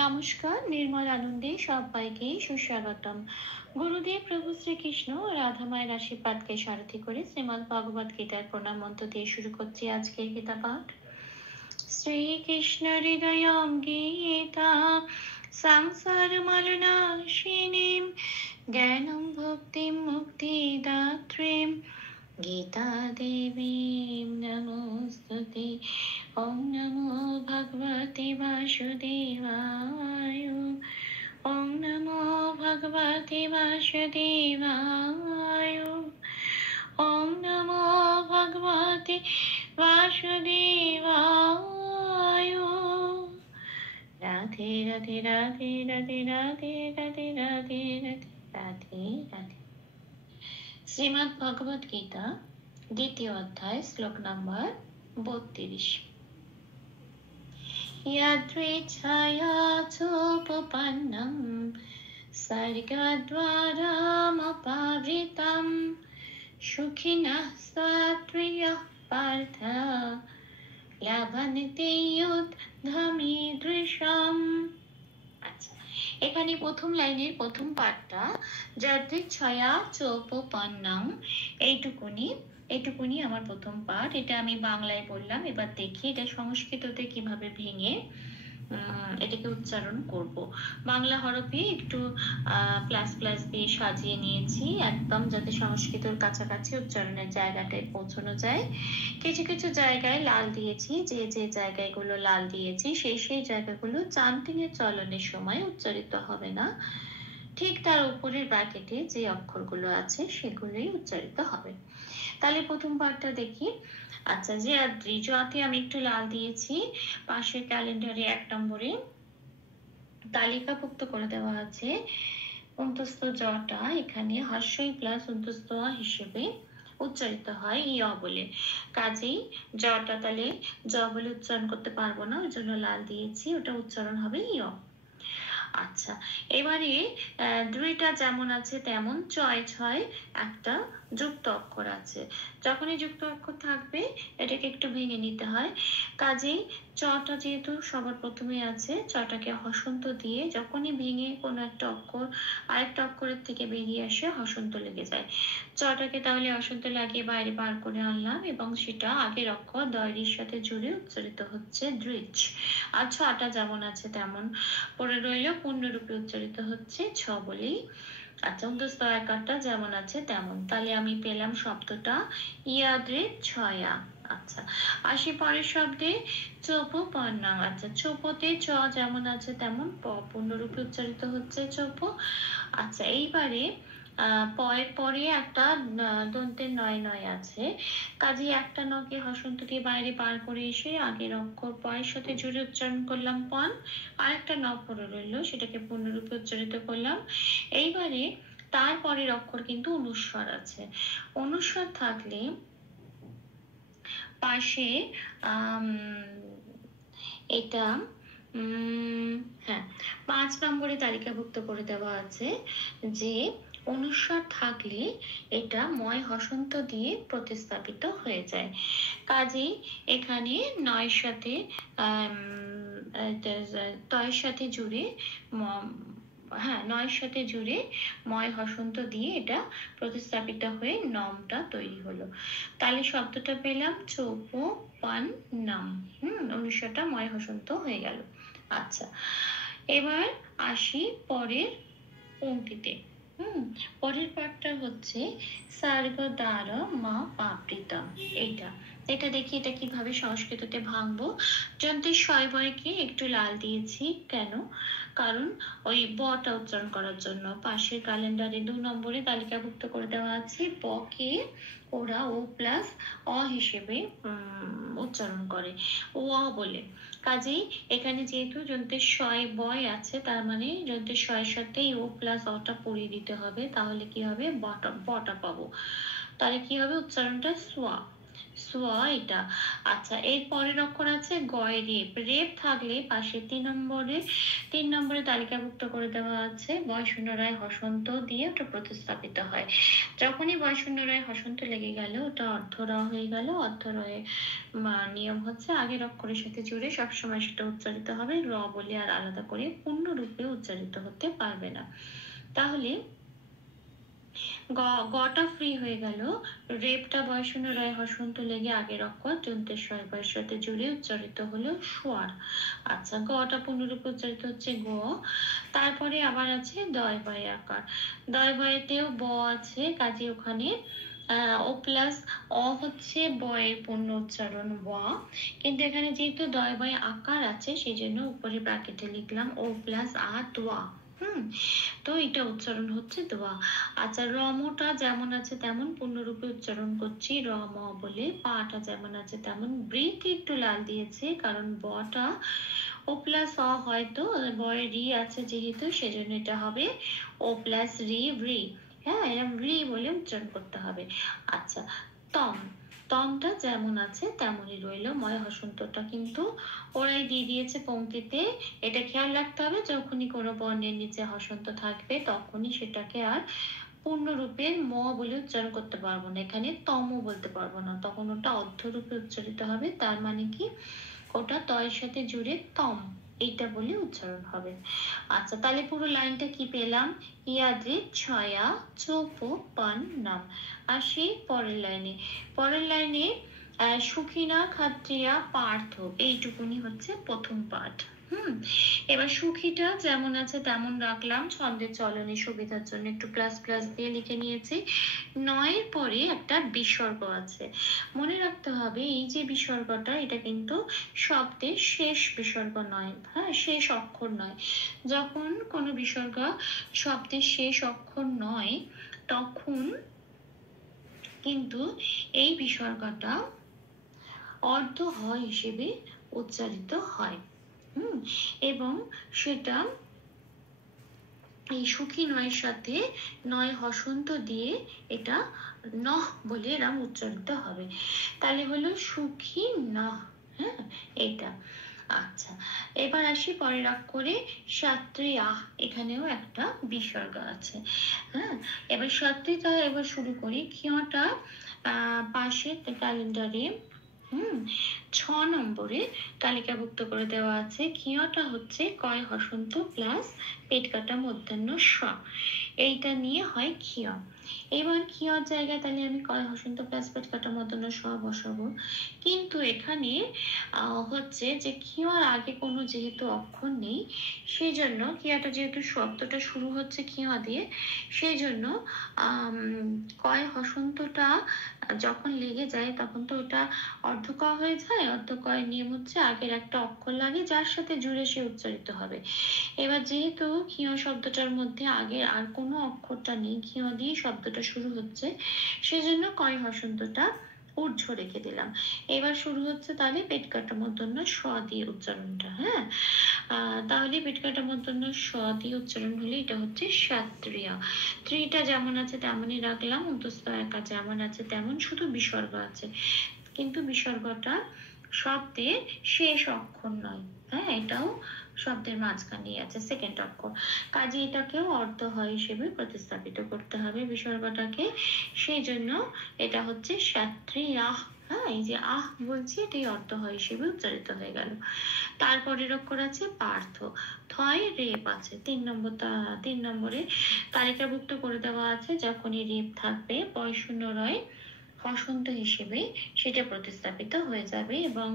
নমস্কার, নির্মল আনন্দে সবাইকে সুস্বাগতম। গুরুদেব প্রভু শ্রীকৃষ্ণ ও রাধা মায়ের আশীর্বাদকে সারথি করে শ্রীমদ্ ভগবত গীতার প্রণাম মন্ত্র দিয়ে শুরু করছি আজকের গীতা পাঠ। শ্রীকৃষ্ণ হৃদয়ং গীতা সংসার মলনাশিনীম জ্ঞানম ভক্তিম মুক্তিদাত্রীম গীতা দেবীম নমস্তুতে। ওম নমো ভগবতে বাসুদেবায়। ওম নমো ভগবতে বাসুদেবায়। ওম নমো ভগবতে বাসুদেবায়। রাধে রাধে রাধে রাধে রাধে রাধে রাধে রাধে রাধে রাধে। শ্রীমদ্ ভগবত গীতা দ্বিতীয় অধ্যায়, শ্লোক নম্বর 32। यद्विच्छया चोपपन्नं सर्गद्वारामपावृतं सुखिनः सात्वियः पार्थ लभन्ते युद्धमीदृशम्। আচ্ছা, এখানে প্রথম লাইনের প্রথম পাঠটা যদ্বিচ্ছয়া চোপপন্নং, এইটুকুনি আমার প্রথম পাঠ। এটা আমি বাংলায় বললাম, এবার দেখি এটা সংস্কৃততে কিভাবে ভেঙে এটাকে উচ্চারণ করব। বাংলা হরফে একটু প্লাস প্লাস দিয়ে সাজিয়ে নিয়েছি, একদম যাতে সংস্কৃতর কাছাকাছি উচ্চারণের জায়গাটায় পৌঁছানো যায়। কিছু কিছু জায়গায় লাল দিয়েছি, যে যে জায়গাগুলো লাল দিয়েছি সেই জায়গাগুলো চান্টিংয়ের চলনের সময় উচ্চারিত হবে না, ঠিক তার উপরের ব্র্যাকেটে যে অক্ষরগুলো আছে সেগুলোই উচ্চারিত হবে। তাহলে প্রথম পাঠটা দেখি। আচ্ছা, যে যতে আমি একটু লাল দিয়েছি, পাশের ক্যালেন্ডারে 1 নম্বরে তালিকাভুক্ত করে দেওয়া আছে অন্তস্থ জটা এখানে হর্ষই প্লাস অন্তস্থ হিসেবে উচ্চারিত হয় ইয় বলে। কাজেই জটা তাহলে জ বলে উচ্চারণ করতে পারবো না, ওই জন্য লাল দিয়েছি, ওটা উচ্চারণ হবে ইয়। আচ্ছা, এবারে দুইটা যেমন আছে তেমন ছয় একটা যুক্ত অক্ষর আছে। যখনই যুক্ত অক্ষর থাকবে এটাকে একটু ভেঙে নিতে হয়। কাজেই চটা যেহেতু সবার প্রথমে আছে, চটাকে হসন্ত দিয়ে যখনই ভেঙে কোনো একটা অক্ষর আরেকটা অক্ষরের থেকে বেরিয়ে আসে হসন্ত লেগে যায়। চটাকে তাহলে হসন্ত লাগিয়ে বাইরে বার করে আনলাম এবং সেটা আগের অক্ষর দয়রির সাথে জুড়ে উচ্চারিত হচ্ছে দৃচ। আর ছটা যেমন আছে তেমন পড়ে রইল, পূর্ণরূপে উচ্চারিত হচ্ছে ছ বলেই। আচ্ছা, অন্তস্থ আকারটা যেমন আছে তেমন, তাহলে আমি পেলাম শব্দটা ইয়াদ্রে ছয়া। আচ্ছা, আসি পরের শব্দে চোপপন্নাং। আচ্ছা, চোপতে চ যেমন আছে তেমন পূর্ণরূপে উচ্চারিত হচ্ছে চোপ। আচ্ছা, এইবারে পয়ের পরে একটা দন্তের নয় আছে, কাজে একটা নকে হসন্ত দিয়ে বাইরে বার করে এসে আগের অক্ষর পয়ের সাথে জুড়ে উচ্চারণ করলাম পন, আর একটা ন পড়ে রইল, সেটাকে পূর্ণরূপে উচ্চারিত করলাম। এইবারে তারপরের অক্ষর কিন্তু অনুস্বার আছে। অনুস্বার থাকলে পাশে এটা হ্যাঁ 5 নম্বরে তালিকাভুক্ত করে দেওয়া আছে যে অনুস্বার থাকলে এটা ময় হসন্ত দিয়ে প্রতিস্থাপিত হয়ে যায়। কাজেই এখানে নয়ের সাথে তয়ের সাথে জুড়ে নয়ের সাথে জুড়ে ময় হসন্ত দিয়ে এটা প্রতিস্থাপিত হয়ে নমটা তৈরি হলো। তাহলে শব্দটা পেলাম চোপপান নাম। অনুস্বারটা ময় হসন্ত হয়ে গেল। আচ্ছা, এবার আসি পরের পংক্তিতে। পরের পাঠটা হচ্ছে সার্গ দ্বার মা পাপড়িতা। এটা দেখি এটা কিভাবে সংস্কৃততে ভাঙবো। যন্ত্রের শয়বয়কে একটু লাল দিয়েছি, কেন? কারণ ওই বটা উচ্চারণ করার জন্য। পাশের ক্যালেন্ডারে 2 নম্বরে তালিকাভুক্ত করে দেওয়া আছে বকে ওরা ও প্লাস অ হিসেবে উচ্চারণ করে, ও বলে। কাজেই এখানে যেহেতু যন্ত্রের শয় বয় আছে, তার মানে যন্ত্রের শয়ের সাথে ও প্লাস অটা পড়িয়ে দিতে হবে, তাহলে কি হবে বটা পাবো। তাহলে কি হবে উচ্চারণটা সোয়া। সোয়া এটা। আচ্ছা, এর পরের অক্ষর আছে গয় রেপ। রেপ থাকলে পাশে 3 নম্বরে তালিকাভুক্ত করে দেওয়া আছে বয় শূন্য রায় হসন্ত দিয়ে ওটা প্রতিস্থাপিত হয়। যখনই বয় শূন্য রায় হসন্ত লেগে গেল ওটা অর্ধ র হয়ে গেল। অর্ধ রয়ে নিয়ম হচ্ছে আগের অক্ষরের সাথে জুড়ে সবসময় সেটা উচ্চারিত হবে, র বলে আর আলাদা করে পূর্ণরূপে উচ্চারিত হতে পারবে না। তাহলে গটা ফ্রি হয়ে গেল। রেপটা বয় শূন্য রায় হসন্ত লেগে আগের অক্ষর দন্তের বয়ের সাথে জুড়ে উচ্চারিত হলো সোয়ার। আচ্ছা, গটা পূর্ণরূপে উচ্চারিত হচ্ছে গ। তারপরে আবার আছে দয় বয় আকার। দয় বয়েতেও ব আছে, কাজে ওখানে ও প্লাস অ হচ্ছে বয়ের পূর্ণ উচ্চারণ ওয়া, কিন্তু এখানে যেহেতু দয় বয় আকার আছে সেই জন্য উপরে ব্র্যাকেটে লিখলাম ও প্লাস আ তোয়া। তো এটা উচ্চারণ হচ্ছে দোয়া। আচ্ছা, রমটা যেমন আছে তেমন পূর্ণরূপে উচ্চারণ করছি রম বলে। পাটা যেমন আছে তেমন। বৃতে একটু লাল দিয়েছে কারণ বটা ও প্লাস অ হয়তো বয় রি আছে যেহেতু সেজন্য এটা হবে ও প্লাস রি ব্রি। হ্যাঁ, এরকম রি বলে উচ্চারণ করতে হবে। আচ্ছা, তম। তমটা যেমন আছে তেমনই রইল। ময় হসন্তটা কিন্তু ওরাই দিয়ে দিয়েছে পংক্তিতে। এটা খেয়াল রাখতে হবে যখনই কোনো বর্ণের নিচে হসন্ত থাকবে তখনই সেটাকে আর পূর্ণরূপে ম বলে উচ্চারণ করতে পারবো না, এখানে তম বলতে পারবো না, তখন ওটা অর্ধরূপে উচ্চারিত হবে। তার মানে কি ওটা তয়ের সাথে জুড়ে তম এইটা বলে উচ্চারণ হবে। আচ্ছা, তাহলে পুরো লাইনটা কি পেলাম? ইয়াদে ছয়া চোপো পান নাম। আসি পরের লাইনে। পরের লাইনে সুখিনা খাত্রিয়া পার্থ, এইটুকুনি হচ্ছে প্রথম পাঠ। এবার সুখীটা যেমন আছে তেমন রাখলাম, ছন্দের চলনের সুবিধার জন্য একটু প্লাস প্লাস দিয়ে লিখে নিয়েছি। নয়ের পরে একটা বিসর্গ আছে, মনে রাখতে হবে এই যে বিসর্গটা এটা কিন্তু শব্দের শেষ বিসর্গ নয়, হ্যাঁ, শেষ অক্ষর নয়। যখন কোনো বিসর্গ শব্দের শেষ অক্ষর নয় তখন কিন্তু এই বিসর্গটা অর্ধ হ হিসেবে উচ্চারিত হয়। এবং সেটা এই সুখী নয়ের সাথে নয় হসন্ত দিয়ে এটা নহ বলে এরম উচ্চারিত হবে। তাহলে হলো সুখী নহ। হ্যাঁ, এটা। আচ্ছা, এবার আসি পরের অক্ষরে সাত্রী আহ, এখানেও একটা বিসর্গ আছে। হ্যাঁ, এবার সাত্রীটা এবার শুরু করি। ক্ষীয়টা পাশে ক্যালেন্ডারে 6 নম্বরে তালিকাভুক্ত করে দেওয়া আছে। ক্ষীয়টা হচ্ছে কয় হসন্ত প্লাস পেট কাটা মধ্যাহ্ন স, এইটা নিয়ে হয় ক্ষীয়। এবার ক্ষীয়র জায়গায় তাহলে আমি কয় হসন্ত প্লাস পেট কাটা মধ্যাহ্ন স বসাবো, কিন্তু এখানে হচ্ছে যে ক্ষীয়র আগে কোনো যেহেতু অক্ষর নেই সেই জন্য ক্ষীয়টা যেহেতু শব্দটা শুরু হচ্ছে ক্ষীয় দিয়ে সেই জন্য কয় হসন্তটা যখন লেগে যায় তখন তো ওটা অর্ধক হয়ে যায়। অর্ধকয়ের নিয়ম হচ্ছে আগের একটা অক্ষর লাগে যার সাথে জুড়ে সে উচ্চারিত হবে। এবার যেহেতু ক্ষীয় শব্দটার মধ্যে আগের আর কোনো অক্ষরটা নেই, ক্ষীয় দিয়ে শব্দটা শুরু হচ্ছে, সেজন্য কয় হসন্তটা ঊর্ধ্ব রেখে দিলাম। এবার শুরু হচ্ছে তাহলে পেট কাটা মূর্ধন্য স দিয়ে উচ্চারণটা। হ্যাঁ, তাহলে পেট কাটা মূর্ধন্য স দিয়ে উচ্চারণ হলে এটা হচ্ছে সাত্রিয়া। ত্রিটা যেমন আছে তেমনই রাখলাম, অন্তস্থ একা যেমন আছে তেমন, শুধু বিসর্গ আছে, কিন্তু বিসর্গটা শব্দের শেষ অক্ষর নয়। হ্যাঁ, এটাও শব্দের মাঝখানে আছে, সেকেন্ড অক্ষর। কাজে এটাকেও অর্ধ হয় হিসেবে প্রতিস্থাপিত করতে হবে বিসর্গটাকে, সেই জন্য এটা হচ্ছে সাত্রী আহ। হ্যাঁ, এই যে আহ বলছি এটাই অর্ধ হয় হিসেবে উচ্চারিত হয়ে গেল। তারপরের অক্ষর আছে পার্থ। থয় রেপ আছে 3 নম্বরে তালিকাভুক্ত করে দেওয়া আছে। যখনই রেপ থাকবে বয় শূন্য রয় হসন্ত হিসেবে সেটা প্রতিস্থাপিত হয়ে যাবে, এবং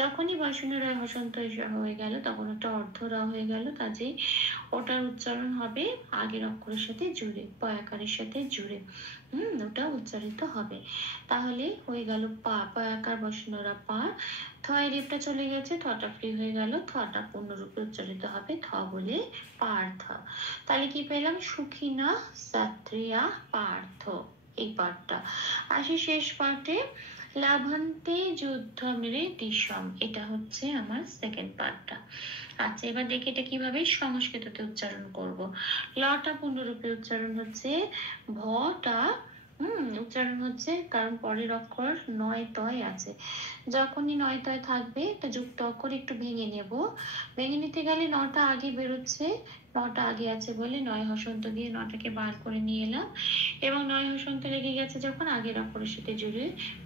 যখনই বয়শূন্য রয় হসন্ত হয়ে গেল তখন ওটা অর্ধ র হয়ে গেল, কাজেই ওটার উচ্চারণ হবে আগের অক্ষরের সাথে জুড়ে, পয়াকারের সাথে জুড়ে। ওটা উচ্চারিত হবে। তাহলে হয়ে গেল পা, পয়াকার বসনরা পা। থয় রেপটা চলে গেছে, থটা ফ্রি হয়ে গেল, থটা পূর্ণরূপে উচ্চারিত হবে থ বলে পার্থ। তাহলে কি পেলাম? সুখিনা সাত্রিয়া পার্থ, এই পার্টটা। আসি শেষ পার্টে, লাভান্তে যুদ্ধ মেরে দিশম, এটা হচ্ছে আমার সেকেন্ড পার্টটা। আচ্ছা, এবার দেখি এটা কিভাবে সংস্কৃততে উচ্চারণ করব। লটা পূর্ণরূপে উচ্চারণ হচ্ছে ভটা উচ্চারণ হচ্ছে, কারণ পরের অক্ষর নয় তয় আছে। যখনই নয় তয় থাকবে তো যুক্ত অক্ষর একটু ভেঙে নেব। ভেঙে নিতে গেলে নটা আগে বেরোচ্ছে, নটা আগে আছে বলে নয় হসন্ত দিয়ে নটাকে বার করে নিয়ে এলাম, এবং নয় হসন্ত লেগে গেছে যখন আগের অক্ষরের সাথে জুড়ে,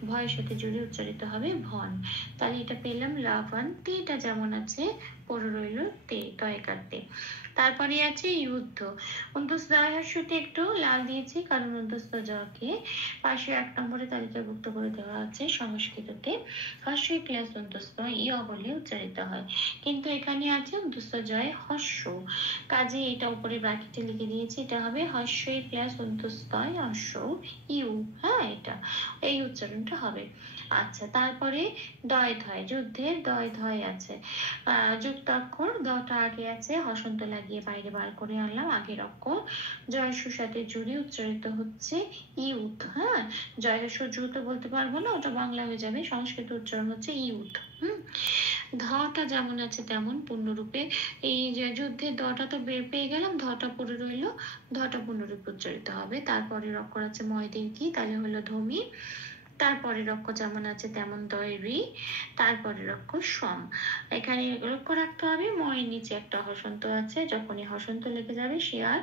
ভয়ের সাথে জুড়ে উচ্চারিত হবে ভন। তাহলে এটা পেলাম লাভান। তেটা যেমন আছে পড়ে রইল তে, তয় কাটতে। তারপরে আছে যুদ্ধ। অন্তস্থ হ্রস্বতে একটু লাল দিয়েছি, কারণ অন্তস্থ জকে পাশে 1 নম্বরে তালিকাভুক্ত করে দেওয়া আছে সংস্কৃততে হর্ষই প্লাস অন্তস্থ ইয় বলে উচ্চারিত হয়, কিন্তু এখানে আছে অন্তস্থ জয় হর্ষ, কাজে এটা উপরে ব্র্যাকেটে লিখে দিয়েছি, এটা হবে হর্ষই প্লাস অন্তস্থ হর্ষ ইউ। হ্যাঁ, এটা এই উচ্চারণটা হবে। আচ্ছা, তারপরে দয় ধয়, যুদ্ধের দয় ধয় আছে। যুক্ত অক্ষর দটা আগে আছে, হসন্ত লাগিয়ে বাইরে বার করে আনলাম আগের অক্ষর, জয়সুর সাথে জুড়ে উচ্চারিত হচ্ছে ইউথ। হ্যাঁ, জয়সু জু তো বলতে পারবো না, ওটা বাংলা হয়ে যাবে, সংস্কৃত উচ্চারণ হচ্ছে ইউথ। ধটা যেমন আছে তেমন পূর্ণরূপে, এই যে যুদ্ধের দটা তো বের পেয়ে গেলাম, ধটা পড়ে রইল, ধটা পূর্ণরূপে উচ্চারিত হবে। তারপরের অক্ষর আছে ময়দের কি, তাহলে হলো ধমি। তারপরের অক্ষর যেমন আছে তেমন দয়রি, তারপরের অক্ষর সম। এখানে লক্ষ্য রাখতে হবে ময়ের নিচে একটা হসন্ত আছে, যখনই হসন্ত লেগে যাবে সে আর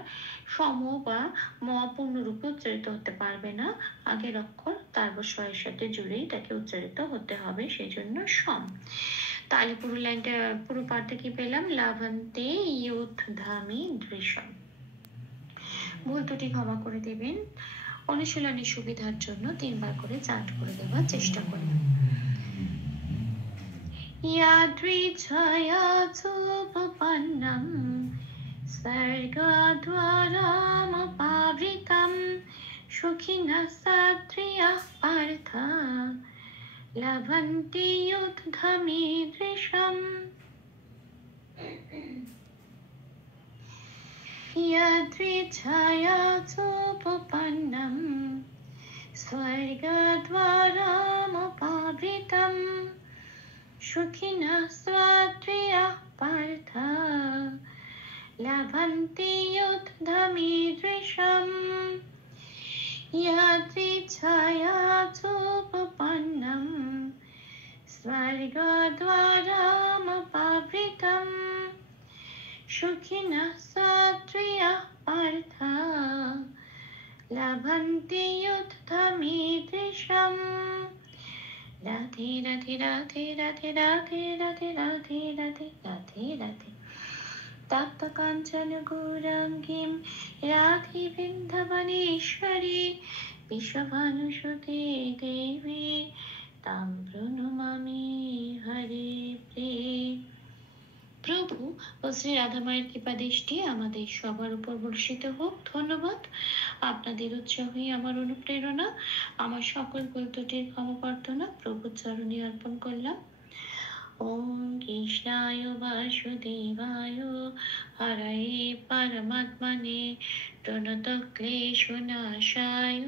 সম বা ম পূর্ণরূপে উচ্চারিত হতে পারবে না, আগের অক্ষর তারপর স্বয়ের সাথে জুড়েই তাকে উচ্চারিত হতে হবে, সেই জন্য সম। তাহলে পুরো লাইনটা, পুরো পাঠটা কি পেলাম, লাভান্তে ইয়ুথ ধামি দৃশ্যম। ভুল ত্রুটি ক্ষমা করে দেবেন, অনুশীলনের সুবিধার জন্য 3 বার করে চান্ট করে দেওয়ার চেষ্টা করবেন। यादृच्छयाचोपपन्नं सर्गद्वारामपावृतं सुखिनः सात्रियः पार्थ लभन्ते युद्धमीदृशम्। यादृच्छयाचोपपन्नं स्वर्गद्वारामपावृतं सुखिनः सात्वियः पार्थ लभन्ते युद्धमीदृशम्। यादृच्छयाचोपपन्नं स्वर्गद्वारामपावृतं सुखिनः सात्वियः पार्थ लभन्ते युद्धमीदृशम्। राधे राधे राधे राधे राधे राधे राधे राधे राधे राधे। तप्त काञ्चन गौराङ्गीं राधे वृन्दावनेश्वरी विश्वभानुसुते देवी तां प्रणमामि हरे प्रिये। প্রভু ও শ্রী রাধা মায়ের কৃপা দৃষ্টি আমাদের সবার উপর বর্ষিত হোক। ধন্যবাদ। আপনাদের উৎসাহই আমার অনুপ্রেরণা। আমার সকল ভুল ত্রুটির ক্ষমা প্রার্থনা প্রভুর চরণে অর্পণ করলাম। ওম কৃষ্ণায় বাসুদেবায় হরয়ে পরমাত্মনে প্রণতক্লেশনাশায়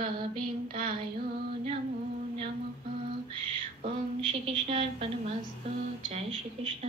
গোবিন্দায় নমো নমঃ। ওম শ্রীকৃষ্ণার্পণমস্তু। জয় শ্রীকৃষ্ণ।